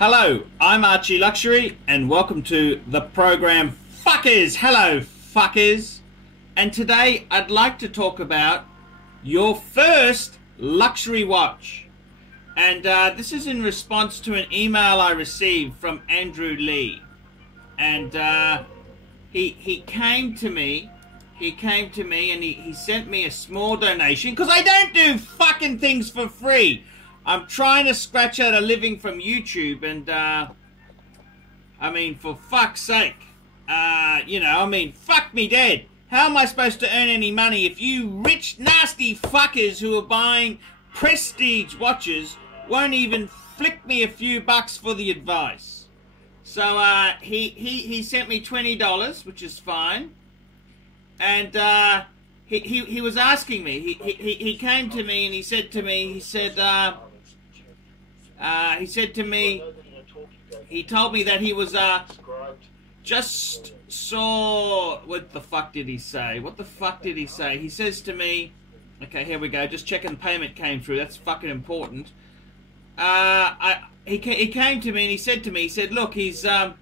Hello, I'm Archie Luxury, and welcome to the program Fuckers. Hello, fuckers. And today I'd like to talk about your first luxury watch. And this is in response to an email I received from Andrew Lee. And he came to me. He came to me and he sent me a small donation, because I don't do fucking things for free. I'm trying to scratch out a living from YouTube, and I mean, for fuck's sake, fuck me dead. How am I supposed to earn any money if you rich, nasty fuckers who are buying prestige watches won't even flick me a few bucks for the advice? So he sent me $20, which is fine, and he was asking me. He came to me and he said to me, he told me that he was just saw, what the fuck did he say? What the fuck did he say? He says to me, okay, here we go, just checking the payment came through, that's fucking important. He came to me and he said to me, look, he's, okay,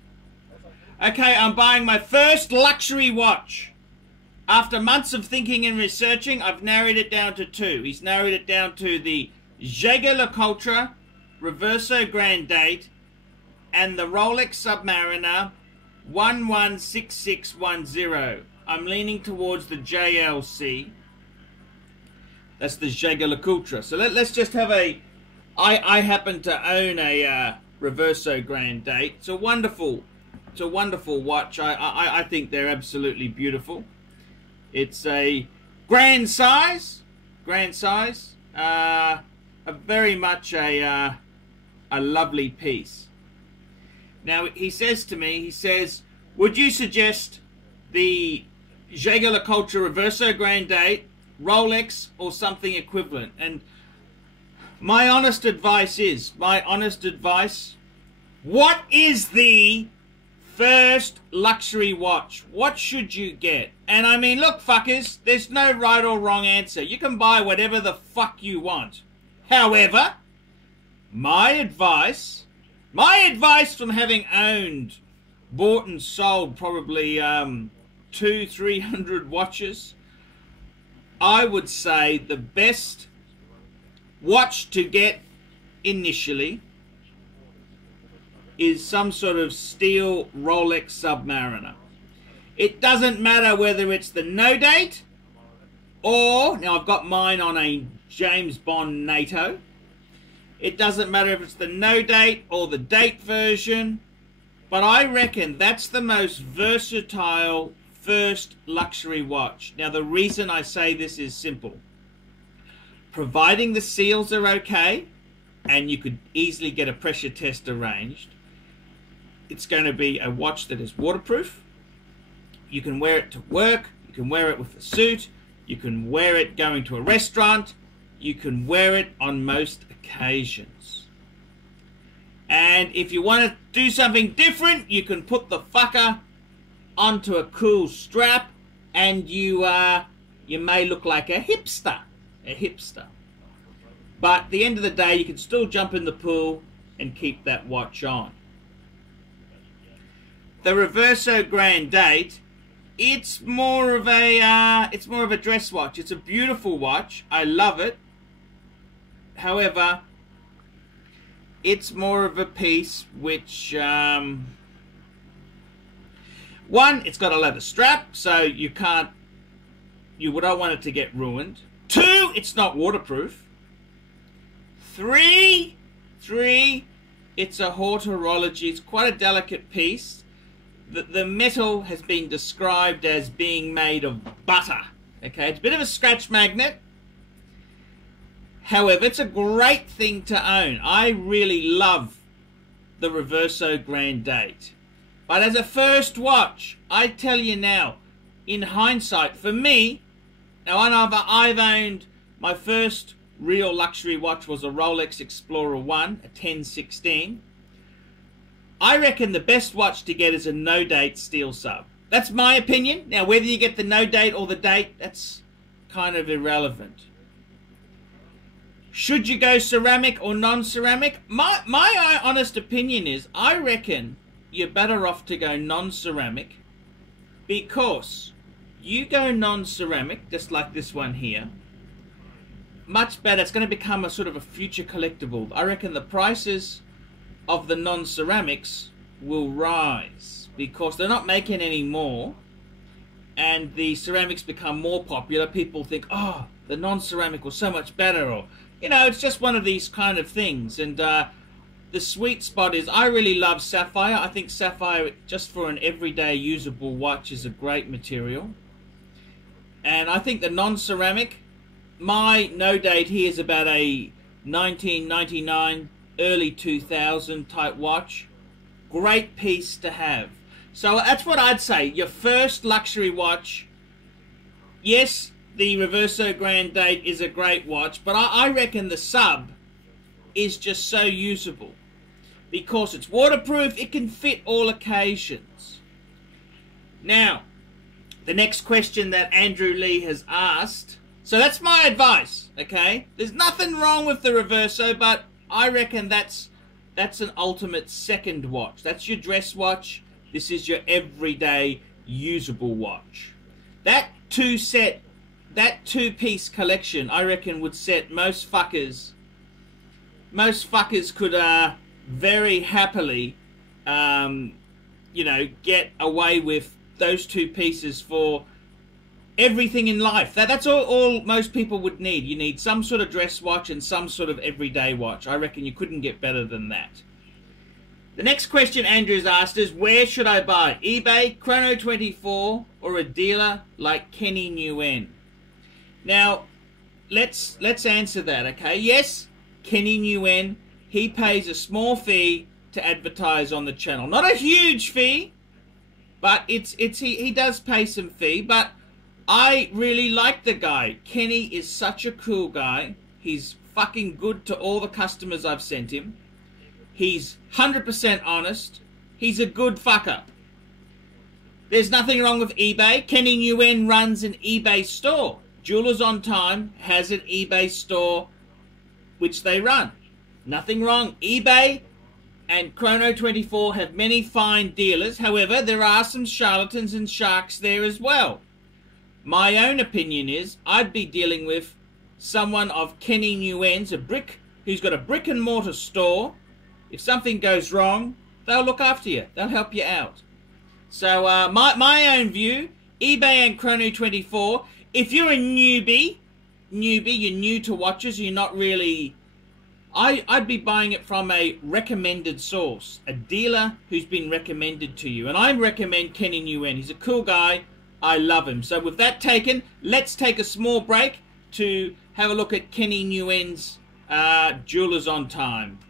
I'm buying my first luxury watch. After months of thinking and researching, I've narrowed it down to two. He's narrowed it down to the Jaeger-LeCoultre Reverso Grand Date and the Rolex Submariner 116610. I'm leaning towards the JLC. That's the Jaeger-LeCoultre. So let's just have a... I happen to own a Reverso Grand Date. It's a wonderful watch. I think they're absolutely beautiful. It's a grand size, a very much a lovely piece. Now he says to me, would you suggest the Jaeger-LeCoultre Reverso Grand Date, Rolex, or something equivalent? And my honest advice, what is the first luxury watch? What should you get? And I mean, look, fuckers, there's no right or wrong answer. You can buy whatever the fuck you want. However, my advice from having bought and sold probably 200-300 watches, I would say the best watch to get initially is some sort of steel Rolex Submariner. It doesn't matter whether it's the no date or, now I've got mine on a James Bond NATO. It doesn't matter if it's the no date or the date version, but I reckon that's the most versatile first luxury watch. Now the reason I say this is simple. Providing the seals are okay, and you could easily get a pressure test arranged, it's going to be a watch that is waterproof. You can wear it to work, you can wear it with a suit, you can wear it going to a restaurant, you can wear it on most occasions. And if you want to do something different, you can put the fucker onto a cool strap, and you may look like a hipster. But at the end of the day, you can still jump in the pool and keep that watch on. The Reverso Grand Date, it's more of a dress watch. It's a beautiful watch. I love it. However, it's more of a piece which one, it's got a leather strap, so you don't want it to get ruined. Two, it's not waterproof. Three, it's a haute horology. It's quite a delicate piece. The metal has been described as being made of butter. Okay, it's a bit of a scratch magnet. However, it's a great thing to own. I really love the Reverso Grand Date. But as a first watch, I tell you now, in hindsight, for me, now I've owned, my first real luxury watch was a Rolex Explorer 1, a 1016. I reckon the best watch to get is a no-date steel sub. That's my opinion. Now, whether you get the no-date or the date, that's kind of irrelevant. Should you go ceramic or non-ceramic? My honest opinion is, I reckon you're better off to go non-ceramic, because you go non-ceramic, just like this one here, much better. It's going to become a sort of a future collectible. I reckon the prices of the non-ceramics will rise because they're not making any more, and the ceramics become more popular. People think, oh, the non-ceramic was so much better, or, you know, it's just one of these kind of things. And the sweet spot is, I really love sapphire. I think sapphire, just for an everyday usable watch, is a great material. And I think the non-ceramic, my no date here is about a 1999, early 2000 type watch. Great piece to have. So that's what I'd say. Your first luxury watch, yes, the Reverso Grand Date is a great watch, but I reckon the sub is just so usable because it's waterproof. It can fit all occasions. Now, the next question that Andrew Lee has asked. So that's my advice, okay? There's nothing wrong with the Reverso, but I reckon that's an ultimate second watch. That's your dress watch. This is your everyday usable watch. That two-piece collection, I reckon, would set most fuckers. Most fuckers could very happily, you know, get away with those two pieces for everything in life. That's all most people would need. You need some sort of dress watch and some sort of everyday watch. I reckon you couldn't get better than that. The next question Andrew's asked is, where should I buy? eBay, Chrono24, or a dealer like Kenny Nguyen? Now, let's answer that, okay? Yes, Kenny Nguyen, he pays a small fee to advertise on the channel. Not a huge fee, but he does pay some fee, but I really like the guy. Kenny is such a cool guy. He's fucking good to all the customers I've sent him. He's 100% honest. He's a good fucker. There's nothing wrong with eBay. Kenny Nguyen runs an eBay store. Jewelers on Time has an eBay store which they run. Nothing wrong. eBay and Chrono24 have many fine dealers. However, there are some charlatans and sharks there as well. My own opinion is, I'd be dealing with someone of Kenny Nguyen's, who's got a brick and mortar store. If something goes wrong, they'll look after you. They'll help you out. So my own view, eBay and Chrono24, if you're a newbie, you're new to watches, you're not really... I'd be buying it from a recommended source, a dealer who's been recommended to you. And I recommend Kenny Nguyen. He's a cool guy. I love him. So with that taken, let's take a small break to have a look at Kenny Nguyen's Jewelers on Time.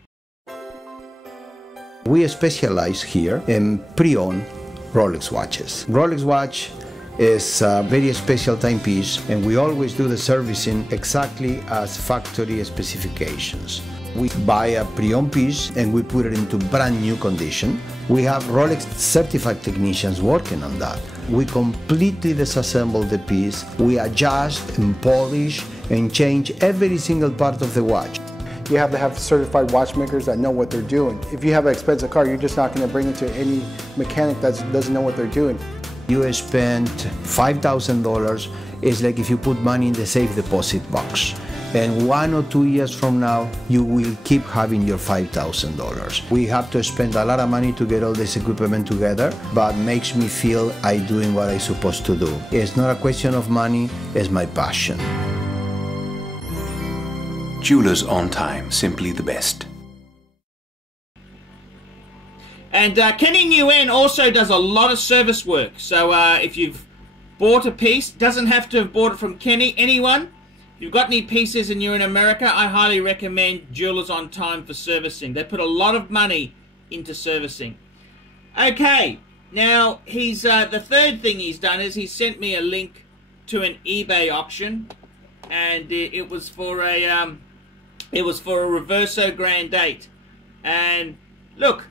We specialize here in pre-owned Rolex watches. Rolex watch is a very special timepiece, and we always do the servicing exactly as factory specifications. We buy a pre-owned piece and we put it into brand new condition. We have Rolex certified technicians working on that. We completely disassemble the piece, we adjust and polish and change every single part of the watch. You have to have certified watchmakers that know what they're doing. If you have an expensive car, you're just not going to bring it to any mechanic that doesn't know what they're doing. You spend $5,000, it's like if you put money in the safe deposit box. And 1 or 2 years from now, you will keep having your $5,000. We have to spend a lot of money to get all this equipment together, but makes me feel I'm doing what I'm supposed to do. It's not a question of money, it's my passion. Jewelers on Time, simply the best. And Kenny Nguyen also does a lot of service work. So if you've bought a piece, doesn't have to have bought it from Kenny, anyone. If you've got any pieces and you're in America, I highly recommend Jewelers on Time for servicing. They put a lot of money into servicing. Okay, now he's the third thing he's done is he sent me a link to an eBay auction, and it was for a Reverso Grand Date. And look,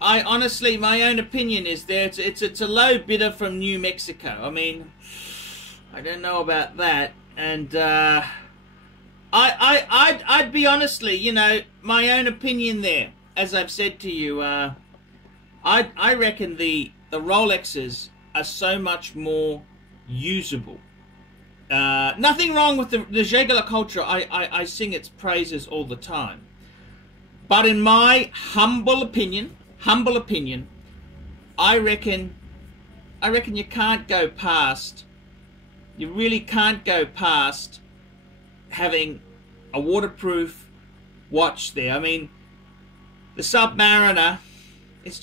I honestly, my own opinion is there. It's a low bidder from New Mexico. I mean, I don't know about that. And I'd be honestly, you know, my own opinion there. As I've said to you, I reckon the Rolexes are so much more usable. Nothing wrong with the Jaeger culture. I sing its praises all the time. But in my humble opinion, I reckon you can't go past. You really can't go past having a waterproof watch there. I mean, the Submariner, it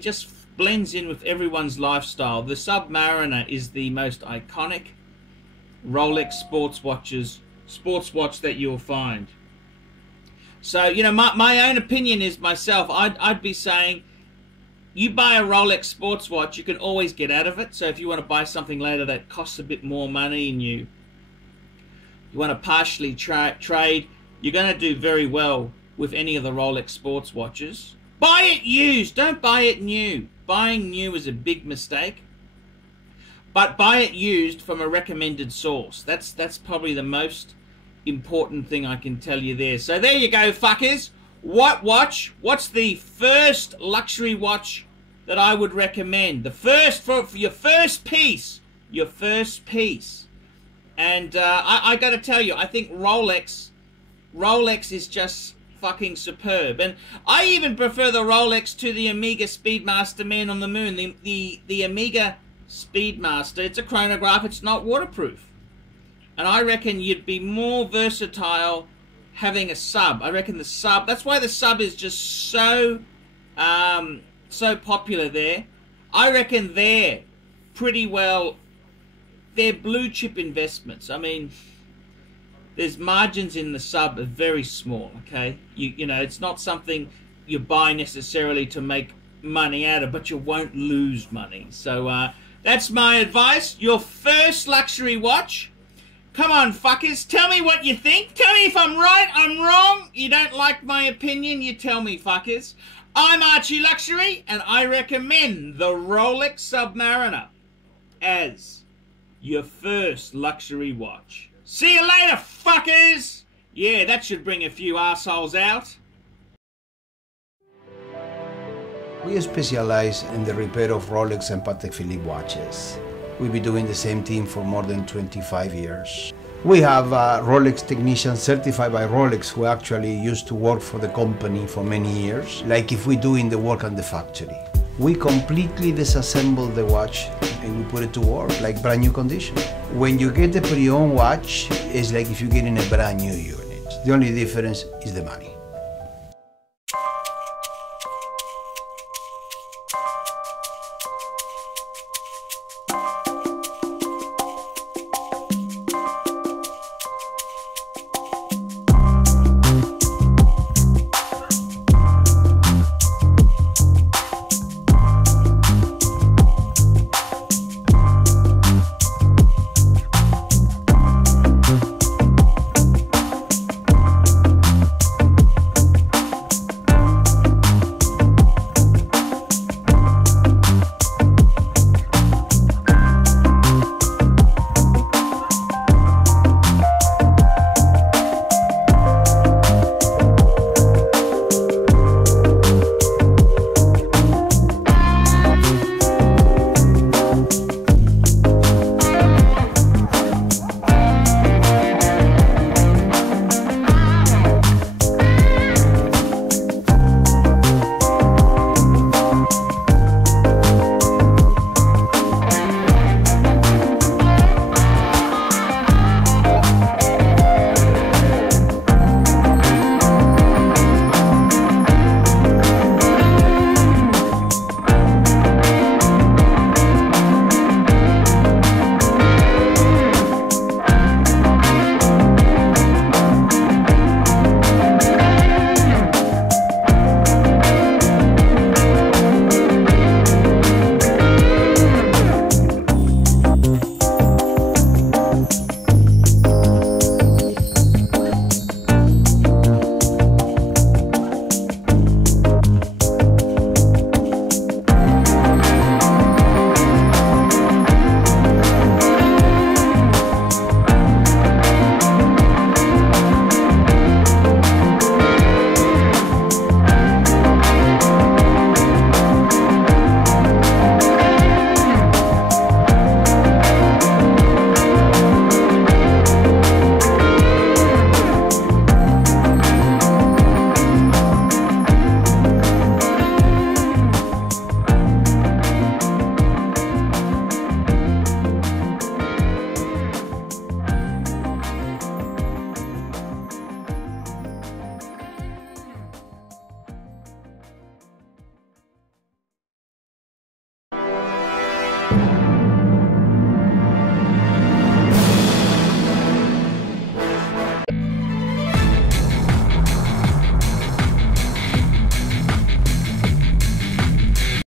just blends in with everyone's lifestyle. The Submariner is the most iconic Rolex sports watch that you'll find. So, you know, my own opinion is myself, I'd be saying, you buy a Rolex sports watch, you can always get out of it. So if you want to buy something later that costs a bit more money and you want to partially trade, you're going to do very well with any of the Rolex sports watches. Buy it used, don't buy it new. Buying new is a big mistake. But buy it used from a recommended source. That's probably the most important thing I can tell you there. So there you go, fuckers. What's the first luxury watch that I would recommend? The first, for your first piece. And I got to tell you, I think Rolex is just fucking superb. And I even prefer the Rolex to the Omega Speedmaster Man on the Moon. The Omega Speedmaster, it's a chronograph, it's not waterproof. And I reckon you'd be more versatile having a sub. I reckon the sub, that's why the sub is just so popular there. I reckon they're pretty well, they're blue chip investments. I mean, there's margins in the sub are very small, okay? You know, it's not something you buy necessarily to make money out of, but you won't lose money. So that's my advice. Your first luxury watch. Come on, fuckers. Tell me what you think. Tell me if I'm right, I'm wrong. You don't like my opinion, you tell me, fuckers. I'm Archie Luxury, and I recommend the Rolex Submariner as your first luxury watch. See you later, fuckers! Yeah, that should bring a few assholes out. We specialize in the repair of Rolex and Patek Philippe watches. We've been doing the same thing for more than 25 years. We have Rolex technicians certified by Rolex who actually used to work for the company for many years, like if we're doing the work on the factory. We completely disassemble the watch and we put it to work like brand new condition. When you get the pre-owned watch, it's like if you're getting a brand new unit. The only difference is the money.